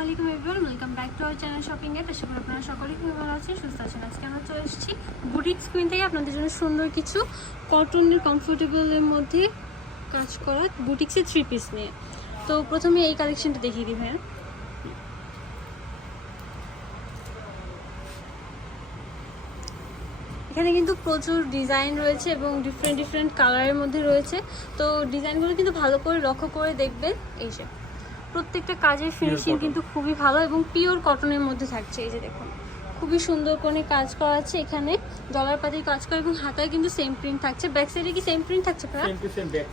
আলাইকুম everyone welcome back to our channel shopping at আশা করি আপনারা সকলেই খুবই ভালো আছেন, সুস্থ আছেন। আজকে আমরা চলে এসেছি বুটিক স্ক্রিন থেকে আপনাদের জন্য সুন্দর কিছু কটনের কমফোর্টেবলের মধ্যে কাজ করা বুটিক্সের থ্রি পিস নিয়ে। তো প্রথমে এই কালেকশনটা দেখিয়ে দিই এখানে কিন্তু প্রচুর ডিজাইন রয়েছে এবং ডিফারেন্ট ডিফারেন্ট কালারের মধ্যে রয়েছে। তো ডিজাইনগুলো কিন্তু ভালো করে লক্ষ্য করে দেখবেন। এই যে প্রত্যেকটা কাজের ফিনিশিং কিন্তু খুবই ভালো এবং পিওর কটনের মধ্যে থাকছে এই যে দেখুন। খুবই সুন্দর করে কাজ করা আছে এখানে। ডলার পাতির কাজ করা এবং হাতায় কিন্তু সেম প্রিন্ট থাকছে। ব্যাক সাইডে কি সেম প্রিন্ট থাকছে ব্যাক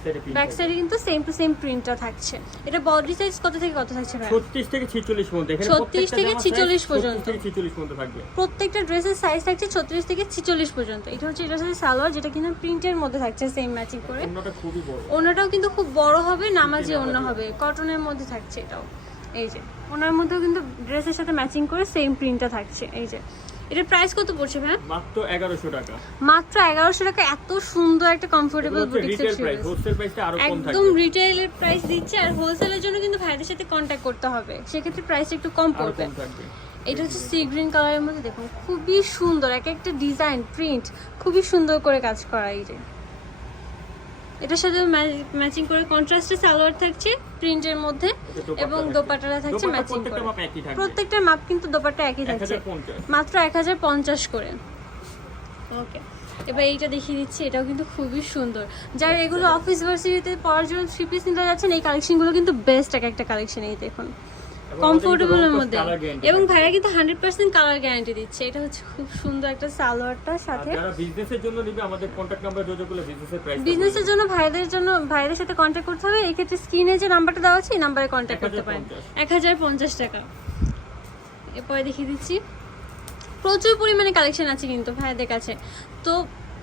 সাইডে প্রিন্ট ব্যাক সাইডে কিন্তু সেম টু সেম প্রিন্টটা থাকছে। এটা বডি সাইজ কত থেকে কত থাকছে 36 থেকে 46 পর্যন্ত। এখানে 36 থেকে 46 পর্যন্ত। 36 46 পর্যন্ত থাকবে। প্রত্যেকটা ড্রেসের সাইজ থাকছে ছত্রিশ থেকে ছিচল্লিশ পর্যন্ত। এটা হচ্ছে এটা হচ্ছে সালোয়ার যেটা কিনা প্রিন্টের মধ্যে থাকছে সেম ম্যাচিং করে। অন্যটা খুবই বড়। ওনাটাও কিন্তু খুব বড় হবে নামাজি অন্য হবে। কটনের মধ্যে থাকছে এটাও। এই যে ওনার মধ্যেও কিন্তু ড্রেসের সাথে ম্যাচিং করে সেম প্রিন্টটা থাকছে এই যে। এটার প্রাইস কত পড়ছে ভাই মাত্র 1100 টাকা। মাত্র এগারোশো টাকা এত সুন্দর একটা কমফোর্টেবল বুটিক্সের রিটেল প্রাইস হোলসেল প্রাইসটা আরও কম থাকে একদম রিটেইলের প্রাইস দিচ্ছে আর হোলসেলের জন্য কিন্তু ভাইদের সাথে কন্ট্যাক্ট করতে হবে। সেক্ষেত্রে প্রাইস একটু কম পড়বে। এটা হচ্ছে সি গ্রিন কালারের মধ্যে দেখুন খুবই সুন্দর এক একটা ডিজাইন প্রিন্ট খুবই সুন্দর করে কাজ করা এই যে। এটার সাথে ম্যাচিং করে কন্ট্রাস্টে সালোয়ার থাকছে। প্রিন্টের মধ্যে এবং দোপাটাটা দোপাট্টাটা থাকছে ম্যাচিং প্রত্যেকটা করে। মাপ প্রত্যেকটার মাপ কিন্তু দোপাট্টা একই থাকছে। মাত্র এক হাজার পঞ্চাশ করে। ওকে এবার এইটা দেখিয়ে দিচ্ছি এটাও কিন্তু খুবই সুন্দর। যারা এগুলো অফিস ভার্সিটিতে পড়ার জন্য থ্রি পিস নিতে যাচ্ছেন এই কালেকশনগুলো কিন্তু বেস্ট এক একটা কালেকশন এই দেখুন। কমফোর্টেবলের মধ্যে এবং ভাইরা কিন্তু হান্ড্রেড পার্সেন্ট কালার গ্যারান্টি দিচ্ছে। এটা হচ্ছে খুব সুন্দর একটা সালোয়ারটার সাথে। যারা বিজনেসের জন্য নিবে আমাদের কন্টাক্ট নাম্বার যোগাযোগ করলে বিজনেসের প্রাইস বিজনেসের জন্য ভাইদের জন্য ভাইদের সাথে কন্ট্যাক্ট করতে হবে। এই ক্ষেত্রে স্ক্রিনে যে নাম্বারটা দেওয়া আছে এই নাম্বারে কন্ট্যাক্ট করতে পারেন। এক হাজার পঞ্চাশ টাকা। এরপরে দেখিয়ে দিচ্ছি। প্রচুর পরিমাণে কালেকশন আছে কিন্তু ভাইদের কাছে। তো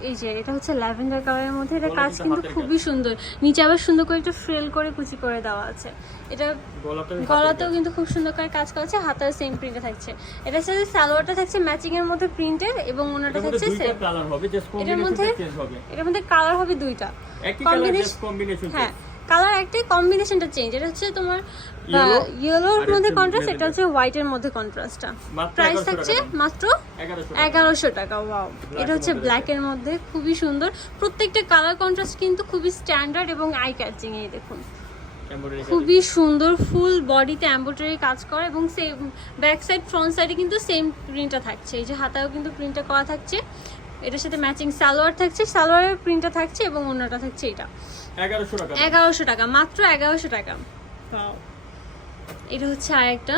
এই যে এটা হচ্ছে ল্যাভেন্ডার কালারের মধ্যে। এটা কাজ কিন্তু খুবই সুন্দর। নিচে আবার সুন্দর করে একটু ফ্রেল করে কুচি করে দেওয়া আছে। এটা গলাতেও কিন্তু খুব সুন্দর করে কাজ করা আছে হাতার সেম প্রিন্টে থাকছে। এটার সাথে সালোয়ারটা থাকছে ম্যাচিং এর মধ্যে প্রিন্টের এবং ওনাটা থাকছে সেম কালার হবে এটার মধ্যে এটার মধ্যে কালার হবে দুইটা। কম্বিনেশন হ্যাঁ। কালার একটাই কম্বিনেশনটা চেঞ্জ এটা হচ্ছে তোমার ইয়েলোর মধ্যে কন্ট্রাস্ট এটা। হচ্ছে হোয়াইটের মধ্যে কন্ট্রাস্টটা প্রাইস থাকছে মাত্র 1100 এগারোশো টাকা ওয়াও এটা হচ্ছে মধ্যে। ব্ল্যাক এর মধ্যে খুবই সুন্দর। প্রত্যেকটা কালার কন্ট্রাস্ট কিন্তু খুবই স্ট্যান্ডার্ড এবং আই ক্যাচিং এই দেখুন। খুবই সুন্দর ফুল বডিতে এম্ব্রয়ডারি কাজ করে এবং সেম ব্যাক সাইড ফ্রন্ট সাইডে কিন্তু সেম প্রিন্টটা থাকছে। এই যে হাতায়ও কিন্তু প্রিন্টটা করা থাকছে। এটার সাথে ম্যাচিং সালোয়ার থাকছে সালোয়ারের প্রিন্টটা থাকছে এবং অন্যটা থাকছে এটা। 1100 টাকা। এগারোশো টাকা মাত্র এগারোশো টাকা. এটা হচ্ছে আরেকটা।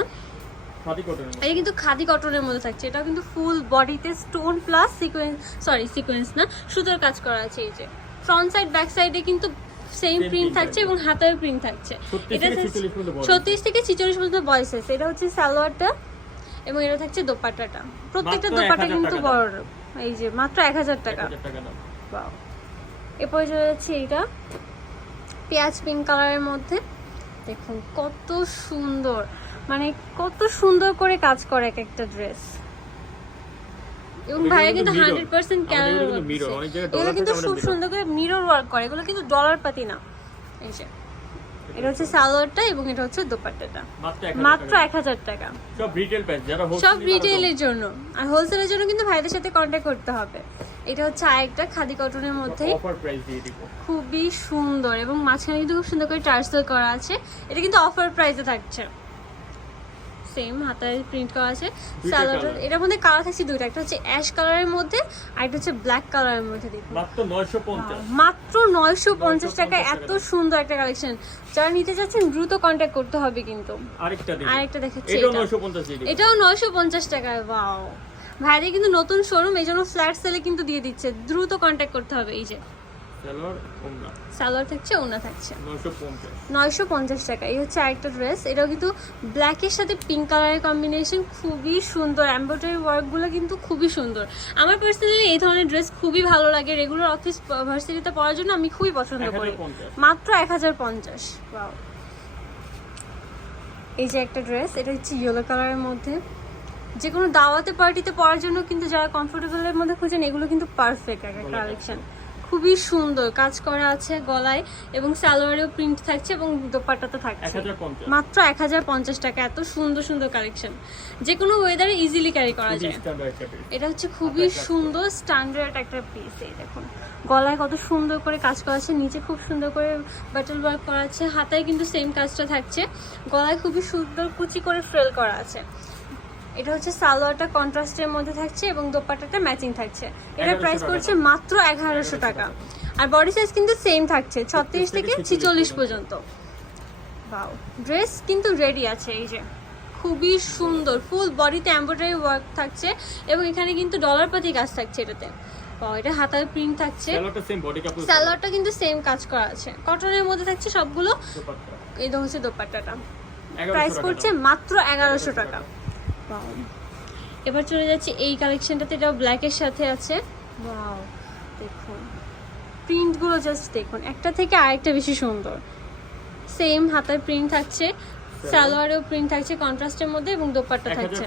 খাদি কটনের এটা কিন্তু খাদি কটনের মধ্যে থাকছে এটা কিন্তু ফুল বডিতে stone plus sequence sorry sequence না সুতোর কাজ করা আছে এই যে। ফ্রন্ট সাইড ব্যাক সাইডে কিন্তু সেম প্রিন্ট থাকছে এবং হাতের প্রিন্ট থাকছে। এটা থেকে 46 পর্যন্ত body ছত্রিশ থেকে ছিচল্লিশ পর্যন্ত বয়স আছে এটা হচ্ছে সালোয়ারটা এবং এটা থাকছে দোপাট্টাটা। প্রত্যেকটা দোপাট্টা কিন্তু। বড়। এই যে মাত্র এক হাজার টাকা। 1000 টাকা দাম। Wow. এরপরে চলে যাচ্ছে এইটা। পেঁয়াজ পিঙ্ক কালারের মধ্যে। দেখুন কত সুন্দর। মানে কত সুন্দর করে কাজ করে এক একটা ড্রেস এবং ভাইয়া কিন্তু হান্ড্রেড পার্সেন্ট ক্যালার এগুলো কিন্তু খুব সুন্দর করে মিরর ওয়ার্ক করে। এগুলো কিন্তু ডলার পাতি না। এই যে এটা হচ্ছে সালোয়ারটা এবং এটা হচ্ছে দোপাট্টাটা। মাত্র 1000 মাত্র টাকা। এক হাজার টাকা। সব রিটেল প্রাইস যারা সব রিটেলের জন্য। আর হোলসেলের জন্য কিন্তু ভাইদের সাথে কন্ট্যাক্ট করতে হবে। এটা হচ্ছে আরেকটা খাদি কটনের দিব। খুবই সুন্দর এবং মাঝখানে কিন্তু খুব সুন্দর করে টার্সেল করা আছে। এটা কিন্তু অফার প্রাইসে থাকছে। সেম হাতায় প্রিন্ট করা আছে। colour। এটার মধ্যে কালার থাকছে দুইটা একটা হচ্ছে অ্যাশ কালারের মধ্যে আর একটা হচ্ছে ব্ল্যাক কালারের মধ্যে দেখুন। মাত্র 950 মাত্র নয়শো পঞ্চাশ 950 টাকায় এত সুন্দর একটা কালেকশন যারা নিতে চাচ্ছেন দ্রুত কন্ট্যাক্ট করতে হবে কিন্তু। আরেকটা দেখাচ্ছি এটাও এটা। 950 দিয়ে দিব এটাও নয়শো পঞ্চাশ টাকায় বাও ভাইদের কিন্তু নতুন শোরুম এই জন্য ফ্ল্যাট সেলে কিন্তু দিয়ে দিচ্ছে। দ্রুত কন্ট্যাক্ট করতে হবে এই যে। সালোয়ার থাকছে ওনা থাকছে। নয়শো পঞ্চাশ। টাকা। এই হচ্ছে আরেকটা ড্রেস এটাও কিন্তু ব্ল্যাকের সাথে পিঙ্ক কালারের কম্বিনেশন খুবই সুন্দর। এমব্রয়ডারি ওয়ার্কগুলো কিন্তু খুবই সুন্দর। আমার পার্সোনালি এই ধরনের ড্রেস খুবই ভালো লাগে। রেগুলার অফিস ভার্সিটিতে পড়ার জন্য আমি খুবই পছন্দ করি। মাত্র এক হাজার পঞ্চাশ। এই যে একটা ড্রেস এটা হচ্ছে ইয়েলো কালারের মধ্যে। যে কোনো দাওয়াতে পার্টিতে পরার জন্য কিন্তু যারা কমফোর্টেবলের মধ্যে খুঁজেন এগুলো কিন্তু পারফেক্ট একটা কালেকশন খুবই সুন্দর। কাজ করা আছে গলায় এবং সালোয়ারেও প্রিন্ট থাকছে এবং দোপাট্টাতে থাকছে। মাত্র এক হাজার পঞ্চাশ টাকা। এত সুন্দর সুন্দর কালেকশন যে কোনো ওয়েদারে ইজিলি ক্যারি করা যায়। এটা হচ্ছে খুবই সুন্দর স্ট্যান্ডার্ড একটা পিস এই দেখুন। গলায় কত সুন্দর করে কাজ করা আছে নিচে খুব সুন্দর করে বাটল ওয়ার্ক করা আছে হাতায় কিন্তু সেম কাজটা থাকছে। গলায় খুবই সুন্দর কুচি করে ফ্রেল করা আছে। এটা হচ্ছে সালোয়ারটা কন্ট্রাস্টের মধ্যে থাকছে এবং দোপাট্টাটা ম্যাচিং থাকছে। এটার 1100 প্রাইস পড়ছে মাত্র এগারোশো টাকা। আর বডি সাইজ কিন্তু সেম থাকছে ছত্রিশ থেকে ছিচল্লিশ পর্যন্ত। বাও ড্রেস কিন্তু রেডি আছে এই যে। খুবই সুন্দর ফুল বডিতে এমব্রয়ডারি ওয়ার্ক থাকছে এবং এখানে কিন্তু ডলার প্রতি কাজ থাকছে এটাতে। এটা হাতায় প্রিন্ট থাকছে। সালোয়ারটা কিন্তু সেম কাজ করা আছে। কটনের মধ্যে থাকছে সবগুলো। এই হচ্ছে দোপাট্টাটা। 1100 প্রাইস পড়ছে মাত্র এগারোশো টাকা। Wow. এবার চলে যাচ্ছে এই কালেকশনটাতে এটাও ব্ল্যাকের সাথে আছে। ওয়াও দেখুন। প্রিন্টগুলো জাস্ট দেখুন একটা থেকে আরেকটা বেশি সুন্দর। সেম হাতের প্রিন্ট থাকছে। সালোয়ারেও প্রিন্ট থাকছে কন্ট্রাস্টের মধ্যে এবং দোপাট্টা থাকছে।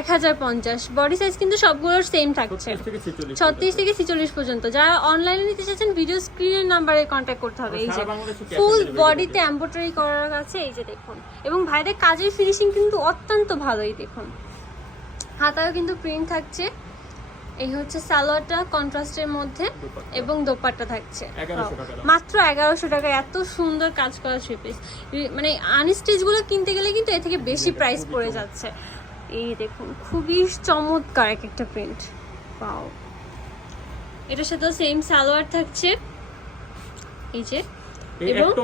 এক হাজার পঞ্চাশ। বডি সাইজ কিন্তু সবগুলোর সেম থাকছে। 36 থেকে 46 ছত্রিশ থেকে ছিচল্লিশ পর্যন্ত। যারা অনলাইনে নিতে চাচ্ছেন ভিডিও স্ক্রিনের নাম্বারে কন্ট্যাক্ট করতে হবে। এই যে ফুল বডিতে দিতে। এম্ব্রয়ডারি করা আছে এই যে দেখুন। এবং ভাইদের কাজের ফিনিশিং কিন্তু অত্যন্ত ভালোই দেখুন। হাতায়ও কিন্তু প্রিন্ট থাকছে। এই হচ্ছে সালোয়ারটা কন্ট্রাস্টের মধ্যে এবং দোপাট্টা থাকছে। 1100 টাকা দাম। মাত্র এগারোশো টাকা এত সুন্দর কাজ করা থ্রি পিস মানে আনস্টিচগুলো কিনতে গেলে কিন্তু এ থেকে বেশি প্রাইস পড়ে যাচ্ছে। এই দেখুন খুবই চমৎকার এক একটা প্রিন্ট পাও এটার সাথেও সেম সালোয়ার থাকছে। এই যে এবং-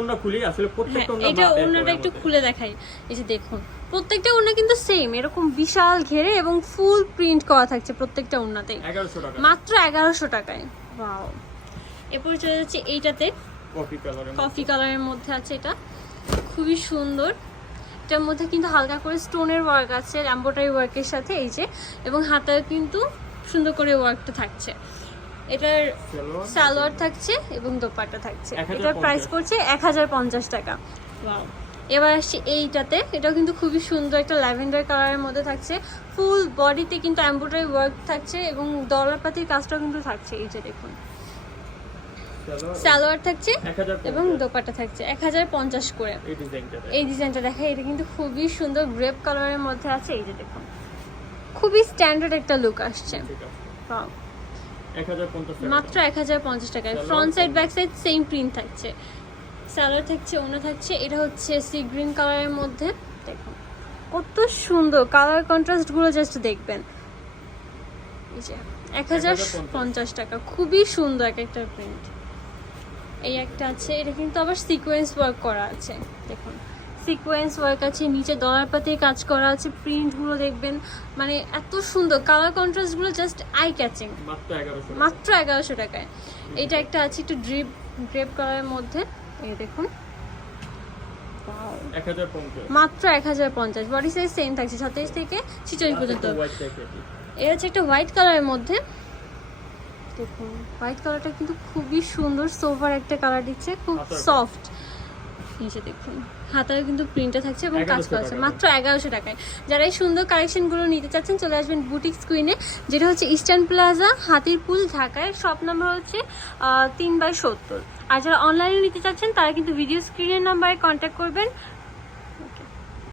হ্যাঁ এটা ওড়নাটা ওড়নার একটু খুলে দেখাই। এই যে দেখুন প্রত্যেকটা ওড়না কিন্তু সেম এরকম বিশাল ঘেরে এবং ফুল প্রিন্ট করা থাকছে প্রত্যেকটা ওড়নাতেই। 1100 টাকা মাত্র এগারোশো টাকায়। ওয়াও এরপরে চলে যাচ্ছে এইটাতে। কফি কালারের মধ্যে। আছে এটা। খুবই সুন্দর। এটার মধ্যে কিন্তু হালকা করে স্টোনের ওয়ার্ক আছে এম্ব্রয়ডারি ওয়ার্কের সাথে এই যে এবং হাতায় কিন্তু সুন্দর করে ওয়ার্কটা থাকছে। এটার সালোয়ার থাকছে এবং দোপাট্টা থাকছে। 1050 এটার প্রাইস পড়ছে এক হাজার পঞ্চাশ টাকা. এবার আসছি এইটাতে। এটাও কিন্তু খুবই সুন্দর একটা ল্যাভেন্ডার কালারের মধ্যে থাকছে। ফুল বডিতে কিন্তু এম্ব্রয়ডারি ওয়ার্ক থাকছে এবং ডলার পাতির কাজটাও কিন্তু থাকছে এই যে দেখুন। সালোয়ার? থাকছে এবং দোপাট্টা থাকছে এক হাজার পঞ্চাশ করে। এই ডিজাইনটা দেখা এটা কিন্তু খুবই সুন্দর গ্রেপ কালারের মধ্যে আছে এই যে দেখুন। খুবই স্ট্যান্ডার্ড একটা লুক আসছে। ঠিক আছে। Wow. 1050 টাকা। মাত্র এক হাজার পঞ্চাশ টাকায়। Front side back side same print থাকছে। স্যালোয়ার থাকছে ওনা থাকছে এটা হচ্ছে সি গ্রিন কালারের মধ্যে। দেখুন কত সুন্দর কালার কন্ট্রাস্টগুলো জাস্ট দেখবেন। এই যে এক হাজার 1050 পঞ্চাশ। টাকা খুবই সুন্দর এক একটা প্রিন্ট এই একটা আছে এটা কিন্তু আবার সিকোয়েন্স ওয়ার্ক করা আছে। দেখুন সিকোয়েন্স ওয়ার্ক আছে নিচে ডলার পাতির কাজ করা আছে প্রিন্টগুলো দেখবেন। মানে এত সুন্দর কালার কন্ট্রাস্টগুলো জাস্ট আই ক্যাচিং মাত্র 1100 মাত্র এগারোশো টাকায়। এটা একটা আছে একটু ড্রিপ গ্রেপ কালারের মধ্যে। এই দেখুন। Wow. 1050 মাত্র এক হাজার পঞ্চাশ। বডি সাইজ সেম থাকছে সাতাইশ থেকে ছিচল্লিশ পর্যন্ত। হচ্ছে একটা হোয়াইট কালারের মধ্যে। দেখুন হোয়াইট কালারটা কিন্তু খুবই সুন্দর সোফার একটা কালার দিচ্ছে খুব সফট নিচে দেখুন। হাতায় কিন্তু প্রিন্টটা থাকছে এবং কাজ 1100 করা আছে। মাত্র এগারোশো টাকায়। যারা এই সুন্দর কালেকশনগুলো নিতে চাচ্ছেন চলে আসবেন বুটিক স্কুইনে যেটা হচ্ছে ইস্টার্ন প্লাজা হাতিরপুল ঢাকায়। শপ নাম্বার হচ্ছে আহ, তিন বাই সত্তর। আর যারা অনলাইনে নিতে চাচ্ছেন তারা কিন্তু ভিডিও স্ক্রিনের নাম্বারে কন্ট্যাক্ট করবেন।